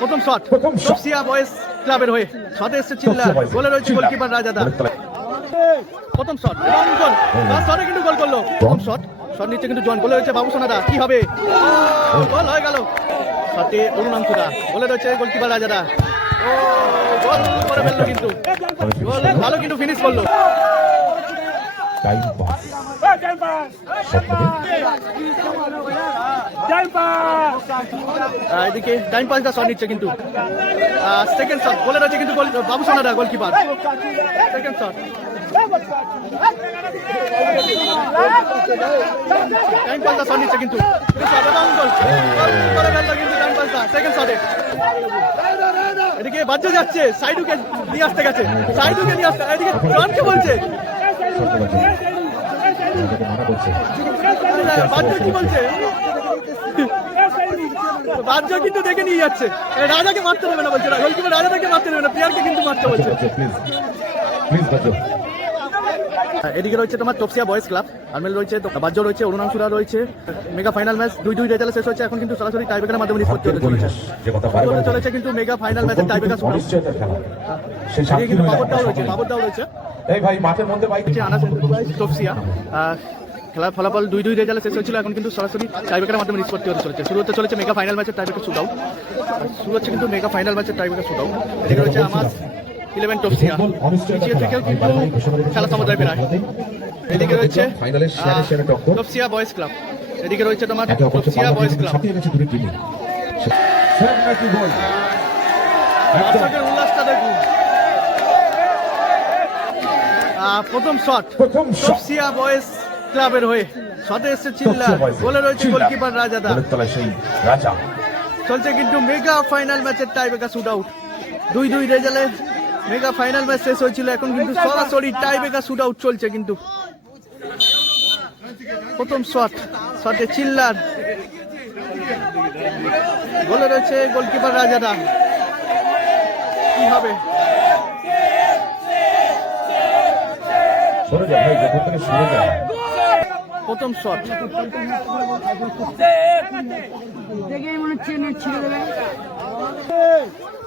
প্রথম shot. Topsia boys ক্লাবের হয়ে শটে এসছে চিল্লা। গোলে রয়েছে গোলকিপার রাজাদা। প্রথম শট শটে কিন্তু গোল করল। প্রথম শট শট নিচ্ছে কিন্তু জন গোলে রয়েছে বাবু সোনাদা। কি হবে? গোল হয়ে গেল। শটে অরুণাংশুদা। গোলে রয়েছে গোলকিপার রাজাদা। গোল করে ফেলল কিন্তু। গোল ভালো কিন্তু ফিনিশ করল। টাইম পাস এদিকে টাইম পাস দা শট নিচ্ছে কিন্তু। সেকেন্ড শট গোলে রয়েছে কিন্তু বাবু সোনাদা goalkeeper second shot time pass দা শট নিচ্ছে কিন্তু। সেকেন্ড শটে এদিকে বাচ্চা যাচ্ছে সাইডুকে নিয়ে আসতে গেছে। সাইডুকে নিয়ে আসতে এদিকে জনকে বলছে স্বপ্ন বাজে এটাকে মানা করছে বাচ্চা কিন্তু দেখে নিয়ে যাচ্ছে। রাজাকে মারতে দেবে না বলছে গোলকিপার রাজাকে মারতে দেবে না, প্লেয়ারকে কিন্তু মারতে বলছে। প্লিজ প্লিজ এদিকে রয়েছে তোমার টপসিয়া বয়েজ ক্লাব আর্মেল রয়েছে বাজ্য রয়েছে অরুণাংশুরা রয়েছে মেগা ফাইনাল ম্যাচ দুই দুই রেজাল্ট শেষ হচ্ছে এখন কিন্তু সরাসরি টাইব্রেকারের মাধ্যমে নিষ্পত্তি হতে চলেছে। চলেছে কিন্তু মেগা ফাইনাল ম্যাচের টাইব্রেকার কিন্তু বাবরদাও রয়েছে। বাবরদাও রয়েছে। এই ভাই মাঠের মধ্যে বাইক আনাস খেলার ফলাফল দুই দুই রেজাল্ট শেষ হয়েছিল এখন কিন্তু সরাসরি টাইব্রেকারের মাধ্যমে নিষ্পত্তি হতে চলেছে। শুরু হতে চলেছে মেগা ফাইনাল ম্যাচের টাইব্রেকার শুট আউট শুরু হচ্ছে কিন্তু মেগা ফাইনাল ম্যাচের টাইব্রেকার শুট আউট রয়েছে আমার ইলেভেন টপসিয়া পিছিয়ে থেকেও। কিন্তু খেলা সমুদ্রে প্রায় এদিকে রয়েছে টপসিয়া বয়েজ ক্লাব এদিকে রয়েছে তোমার টপসিয়া বয়েজ ক্লাব দর্শকের উল্লাসটা দেখুন। প্রথম শট। টপসিয়া বয়েজ ক্লাবের হয়ে শটে এসছে চিল্লা টপসিয়া গোলে রয়েছে গোলকিপার রাজাদা। রাজা। চলছে কিন্তু মেগা ফাইনাল ম্যাচের টাইব্রেকার শুট আউট দুই দুই রেজাল্টে মেগা ফাইনাল ম্যাচ শেষ হয়েছিল এখন কিন্তু সরাসরি টাইব্রেকার শুট আউট চলছে কিন্তু। প্রথম শট শটে চিল্লার। গোলে রয়েছে গোলকিপার রাজাদা। কি হবে? প্রথম শট দেখেই মনে হচ্ছে ছিঁড়ে দেবে।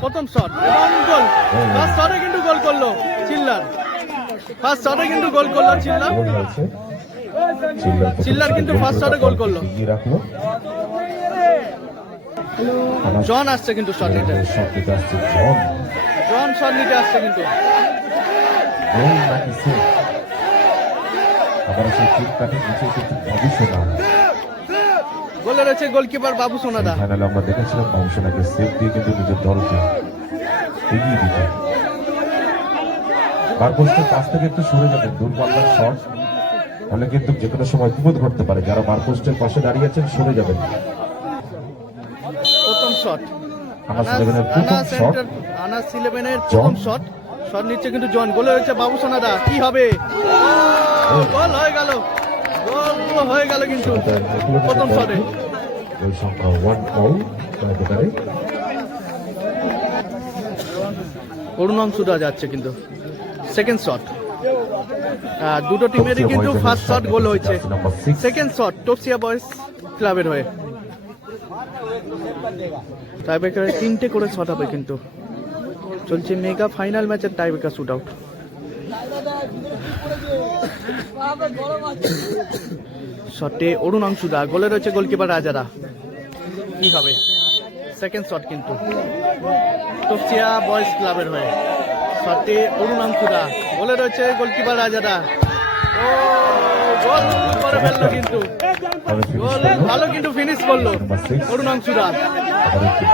প্রথম শট এবং গোল ফার্স্ট শটে কিন্তু গোল করল চিল্লার। ফার্স্ট শটে কিন্তু গোল করল চিল্লার। চিল্লার কিন্তু ফার্স্ট শটে গোল করল। জন আসছে কিন্তু শট নিতে। জন শট নিতে আসছে কিন্তু। আবার ভবিষ্যৎ গোলে রয়েছে গোলকিপার বাবু সোনাদা। ফাইনালে আমরা দেখেছিলাম বাবুসোনাকে সেভ দিয়ে কিন্তু নিজের দলকে এগিয়ে দিতে বারপোস্টের পাশ থেকে একটু সরে যাবেন দূরপাল্লার শট তাহলে কিন্তু যে কোনো সময় বিপদ ঘটতে পারে। যারা বারপোস্টের পাশে দাঁড়িয়ে আছেন সরে যাবেন। প্রথম শট আনাস ইলেভেনের প্রথম শট আনাস ইলেভেনের প্রথম শট নিচ্ছে কিন্তু জন গোলে রয়েছে বাবু সোনাদা। কি হবে? গোল হয়ে গেল। গোল হয়ে গেল কিন্তু প্রথম শটে ওই সংখ্যা ওয়ান অল একেবারে অরুণম সুদা যাচ্ছে কিন্তু। সেকেন্ড শট দুটো টিমেরই কিন্তু ফার্স্ট শট গোল হয়েছে সেকেন্ড শট টপসিয়া বয়েজ ক্লাবের হয়ে। টাইব্রেকারে তিনটে করে শট হবে কিন্তু। চলছে মেগা ফাইনাল ম্যাচের টাইব্রেকার শুট আউট শটে অরুণাংশুদা গোলে রয়েছে গোলকিপার রাজারা। কি হবে? সেকেন্ড শট কিন্তু। টপসিয়া বয়েজ ক্লাবের হয়ে। শটে অরুণাংশুদা গোলে রয়েছে গোলকিপার রাজারা। ও, গোল করে ফেলল কিন্তু। গোল ভালো কিন্তু ফিনিশ করল একটি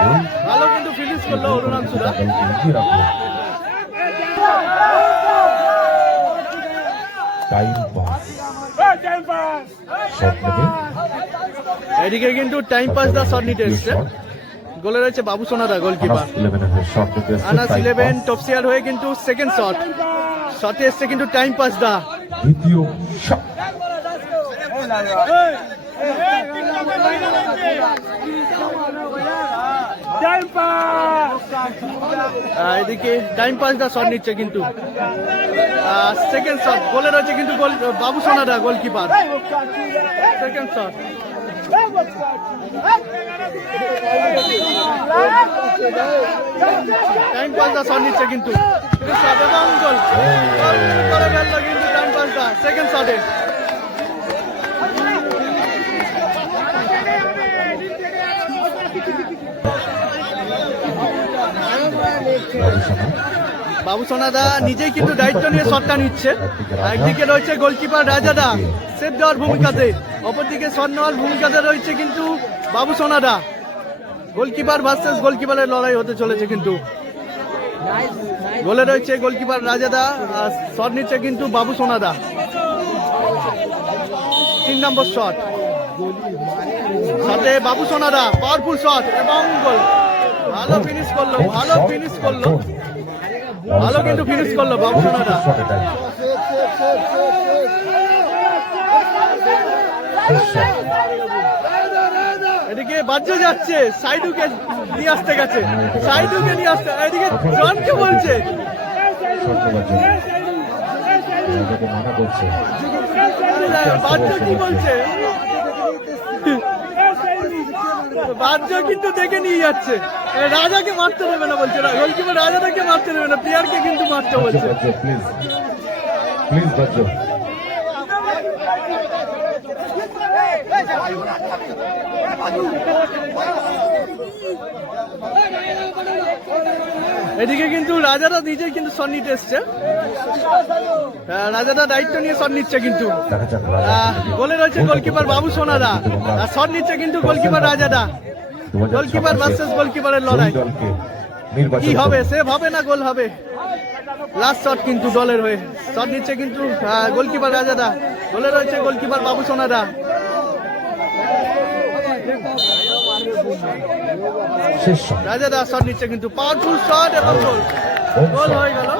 গোল ভালো কিন্তু ফিনিশ করল এগিয়ে রাখল টাইম এদিকে কিন্তু টাইম পাস দা শট নিতে এসছে গোলে রয়েছে বাবু সোনাদা গোলকিপার আনাস হয়ে ইলেভেন টপ টপসিয়ার হয়ে কিন্তু সেকেন্ড শট শটে এসছে কিন্তু টাইম পাস দা দ্বিতীয় শট আহ, এদিকে টাইম পাস দা শট নিচ্ছে কিন্তু। সেকেন্ড শট গোলে রয়েছে কিন্তু গোল বাবু সোনাদা গোলকিপার সেকেন্ড শট টাইম পাসটা শট নিচ্ছে কিন্তু। শট এবং গোল করে ফেলল কিন্তু টাইম পাসটা সেকেন্ড শটে বাবু সোনাদা নিজেই কিন্তু দায়িত্ব নিয়ে শটটা নিচ্ছে। একদিকে রয়েছে গোলকিপার রাজাদা, সেভ দেওয়ার ভূমিকাতে। অপরদিকে শট নেওয়ার ভূমিকাতে রয়েছে কিন্তু বাবু সোনাদা। গোলকিপার ভার্সেস গোলকিপারের লড়াই হতে চলেছে কিন্তু। গোলে রয়েছে গোলকিপার রাজাদা, আর শট নিচ্ছে কিন্তু বাবু সোনাদা। তিন নম্বর শট। সাথে বাবু সোনাদা পাওয়ারফুল শট এবং গোল ভালো ফিনিশ করল, ভালো ফিনিশ করল। ভালো কিন্তু finish করল, বাবু সোনাদা। এদিকে বাজ্য যাচ্ছে সাইডুকে নিয়ে আসতে গেছে। সাইডুকে নিয়ে আসতে, এদিকে জনকে বলছে। বাজ্য কি বলছে? বাজ্য কিন্তু দেখে নিয়ে যাচ্ছে। রাজাকে মারতে দেবে না বলছে। গোলকিপার রাজাটাকে মারতে দেবে না প্লেয়ারকে কিন্তু মারতে বলছে। প্লিজ প্লিজ এদিকে কিন্তু রাজারা নিজেই কিন্তু শট নিতে এসছে। আহ, রাজারা দায়িত্ব নিয়ে শট নিচ্ছে কিন্তু গোলে রয়েছে গোলকিপার বাবু সোনারা। আর শট নিচ্ছে কিন্তু গোলকিপার রাজাদা গোলকিপার ভার্সেস গোলকিপারের লড়াই। কি হবে। সেভ হবে না গোল হবে? লাস্ট শট কিন্তু দলের হয়ে। শট নিচ্ছে কিন্তু গোলকিপার রাজাদা গোলে রয়েছে গোলকিপার বাবু সোনাদা শেষ দাস শট নিচ্ছে কিন্তু পাওয়ারফুল শট এবং গোল গোল হয়ে গেল।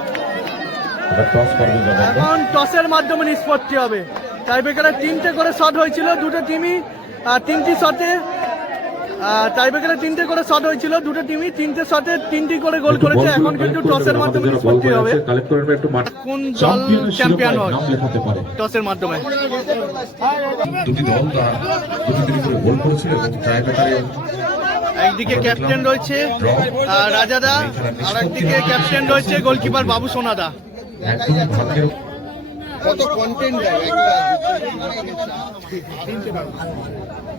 টস করবে জবাব এখন টসের মাধ্যমে নিষ্পত্তি হবে। টাইব্রেকারে তিনটে করে শট হয়েছিল দুটো টিমই তিনটি শটে টাইব্রেকারে তিনটে করে শট হয়েছিল দুটো টিমই তিনটে শটে তিনটি করে গোল করেছে। এখন কিন্তু টসের মাধ্যমে নিষ্পত্তি হবে। কালেক্ট করবে একটু মাঠ কোন দল চ্যাম্পিয়ন হয় নাম লেখাতে পারে। টসের মাধ্যমে। দুটি দল তারা দুটি করে গোল করেছিল এবং ট্রাইবেকারে একদিকে ক্যাপ্টেন রয়েছে রাজাদা আর একদিকে ক্যাপ্টেন রয়েছে গোলকিপার বাবু সোনাদা। কত কন্টেন্ট দেয়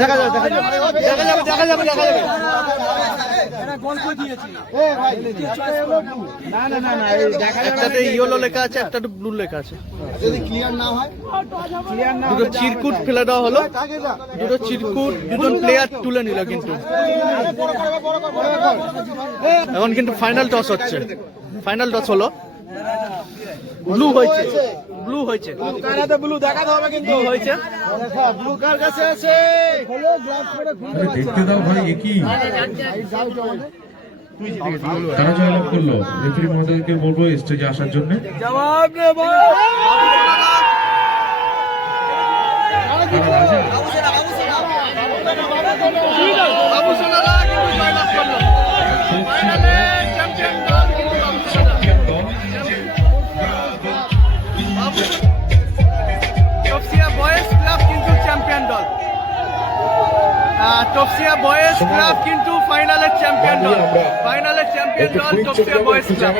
দেখা যাবে ইয়েলো লেখা আছে ব্লু লেখা আছে। যদি চিরকুট ফেলে দেওয়া হলো। দুটো চিরকুট, দুজন প্লেয়ার তুলে নিল কিন্তু। এখন কিন্তু ফাইনাল টস হচ্ছে। ফাইনাল টস হলো। ব্লু হয়েছে। ব্লু হয়েছে। ব্লু দেখাতে হবে কিন্তু। হয়েছে। ব্লু কার কাছে আছে। খোলো গ্লাস পরে আরে দেখতে দাও ভাই এ কি? জয়লাভ করল। রেফারি মহোদয়কে বলব স্টেজে আসার জন্য। জবাব রে বাবু সোনারা কিন্তু জয়লাভ করল আহ, টপসিয়া বয়েজ ক্লাব কিন্তু ফাইনালের চ্যাম্পিয়ন দল। ফাইনালের চ্যাম্পিয়ন দল টপসিয়া বয়েজ ক্লাব